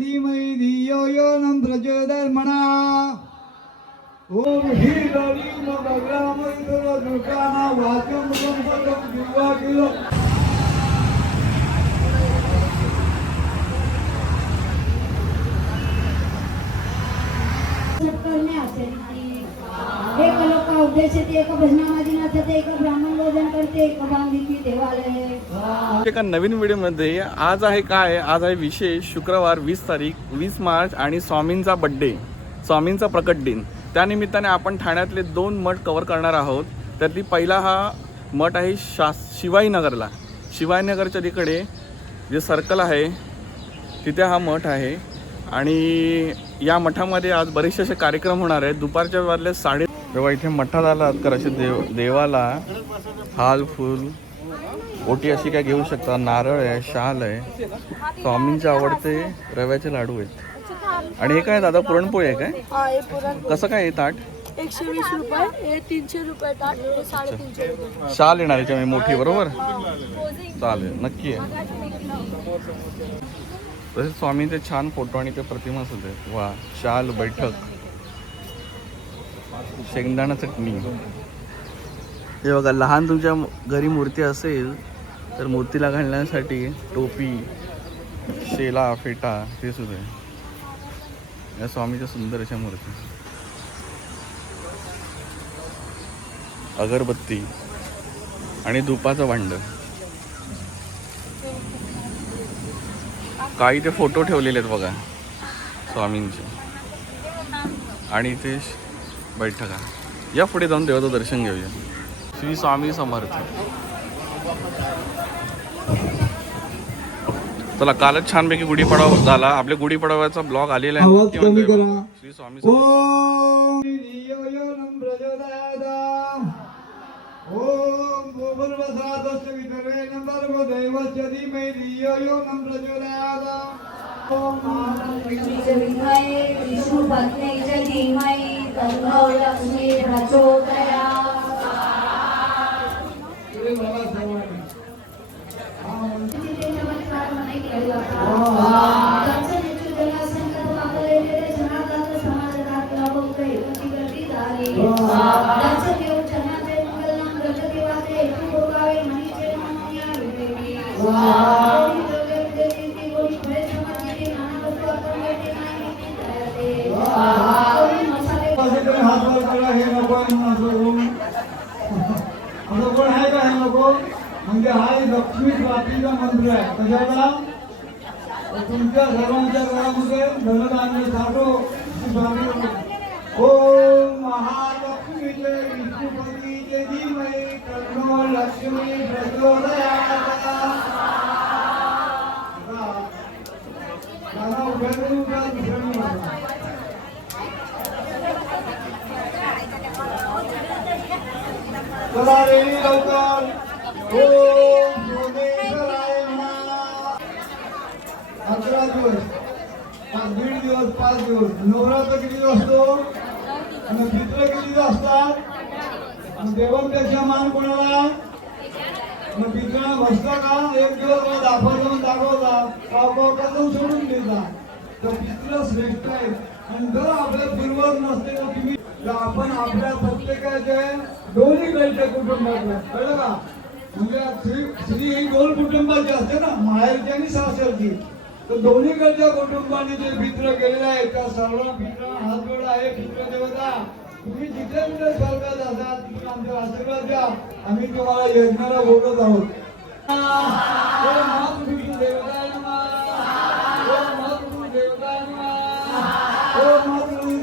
धीमहि धियो यो न प्रचोदयात् ओम हीरलीम भगवामैतर दुकाना वाचम संपदम दिवा किलो करणे असेल की एक लोक उद्देश ते एक भजनामध्ये नाचते एक ब्राह्मण भोजन करते एक बांधिकी देवालय एका नवीन व्हिडिओमध्ये आज आहे काय, आज आहे विशेष शुक्रवार 20 तारीख 20 मार्च आणि स्वामींचा बड्डे, स्वामींचा प्रकट दिन. त्यानिमित्ताने आपण ठाण्यातले 2 मठ कव्हर करणार आहोत. त्यातली पहिला हा मठ आहे शिवाईनगरला. शिवाईनगरच्या तिकडे जे सर्कल आहे तिथे हा मठ आहे आणि या मठामध्ये आज बरेचसे असे कार्यक्रम होणार आहेत. दुपारच्या वाजले 3:30. तेव्हा इथे मठात आलात तर असे देवाला हाल फूल ओटी अशी काय घेऊ शकता. नारळ आहे, शाल आहे, स्वामींचे आवडते रव्याचे लाडू आहेत. आणि हे काय दादा, पुरणपोळी आहे काय? कसं काय आहे ताट? 120 रुपये, हे 300 रुपये ताट, हे 350 रुपये. शाल येणार याच्या मोठी, बरोबर? चालेल, नक्की आहे. तसेच स्वामींचे छान फोटो आणि ते प्रतिमा सुद्धा आहेत. वा, शाल, बैठक, शेंगदाणा चटणी. हे बघा, लहान तुमच्या घरी मूर्ती असेल तर मूर्तीला घालण्यासाठी टोपी, शेला, फेटा ते सुद्धा आहे. या स्वामीच्या सुंदर अशा मूर्ती. अगरबत्ती आणि धुपाचं भांड. काही ते फोटो ठेवलेले आहेत बघा स्वामींचे. आणि ते बैठका. या पुढे जाऊन देवाचं दर्शन घेऊया. श्री स्वामी समर्थ. चला, कालच छानपैकी गुढीपाडवा झाला. आपल्या गुढीपाडव्याचा ब्लॉग आलेला आहे. श्री स्वामी समर्थ. ओम भूर्भुवस्सुः वितरेण भर्गो देवस्य धीमहि धियो यो न प्रचोदयात् ओम लक्ष्मीचे विद्महे विष्णुपत्नीचे धीमहि तन्नो लक्ष्मी प्रचोदयात्. म्हणजे हा लक्ष्मी प्राप्तीचा मंत्र आहे. कशाला? तुमच्या सर्वांच्या घरामध्ये धनधान्य साठो. ओम महालक्ष्मीचे विष्णुपतीचे धीमहि तन्नो लक्ष्मी प्रचोदयात्. गाणं उभ्या करून का दुसऱ्याने म्हणा. चला रे लवकर. ओम सोमेश्वराय नमः. 11 दिवस, 1.5 दिवस, 5 दिवस. नवरात्र किती दिवस असतो आणि पित्र किती दिवस असतात. देवांपेक्षा मान कोणाला? मग पित्रांना बसता का? 1 दिवस दाखवता पाव कसं सोडून देता. तर पित्र श्रेष्ठ आहे. आणि जर आपले पूर्वज नसते तर तुम्ही आपण आपल्या प्रत्येकाचे दोन्हीकडच्या कुटुंबातल्या, कळलं का? म्हणजे स्त्री ही 2 कुटुंबाची असते ना, माहेरची आणि सासरची. तर दोन्हीकडच्या कुटुंबाने जे पित्र केलेले आहेत त्या सर्व पित्रांना हात जोडा. आहे पित्र देवता, तुम्ही जिथे कुठे स्वर्गात असाल तिथे आमचा आशीर्वाद द्या. आम्ही तुम्हाला यज्ञाला बोलत आहोत. देवताय नमः. देवताय नमः. देवताय नमः.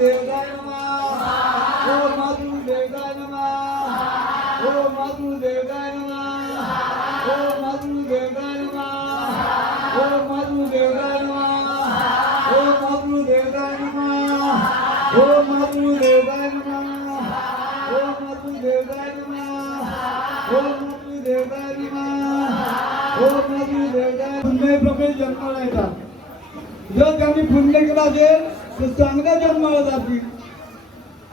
देवताय नमः. देवताय नमः. ओम मातृ देवताय नमः. ओम मातृ देवताय नमः. ओम मातृ देवताय नमः. ओम मातृ देवताय नमः. ओम मातृ देवताय नमः. ओम मातृ देवताय नमः. ओम मातृ देवताय. पुण्य प्रकारे जन्माला येतात. जर त्यांनी पुण्य केलं असेल तर चांगल्या जन्माला जातील.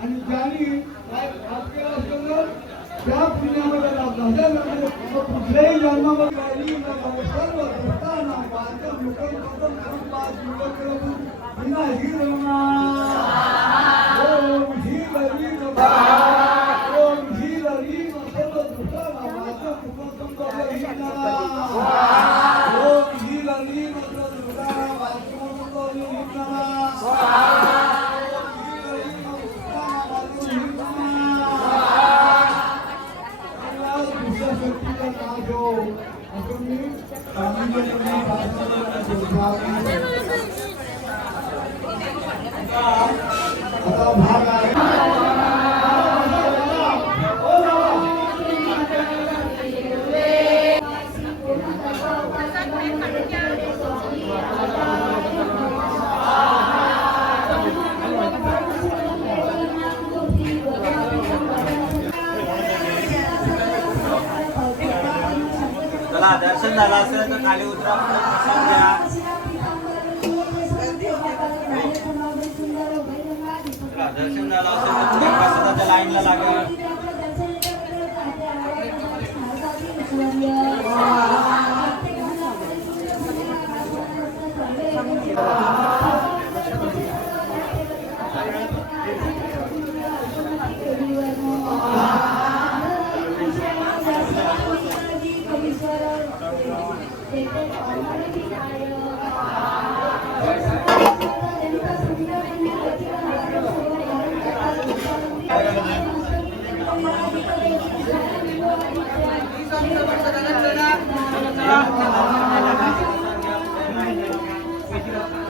आणि ज्यांनी काय पाप केला असेल तर त्या पुण्यामध्ये लागला कुठल्याही जन्मामध्ये आली न सर्व दुष्टांना वाचन मुकन पदम करून पाच मुलं विना हिरणा ओम हिरवी ओम हिरवी सर्व दुष्टांना वाचन मुकन पदम हिरणा ओम हिरवी सर्व दुष्टांना वाचन मुकन हिरणा भाग आहे चला दर्शन झालं असेल तर खाली उतरा प्रसाद घ्या. चला दर्शन झालं असेल तर पुढे प्रसादाच्या लाईनला लागा. Yeah.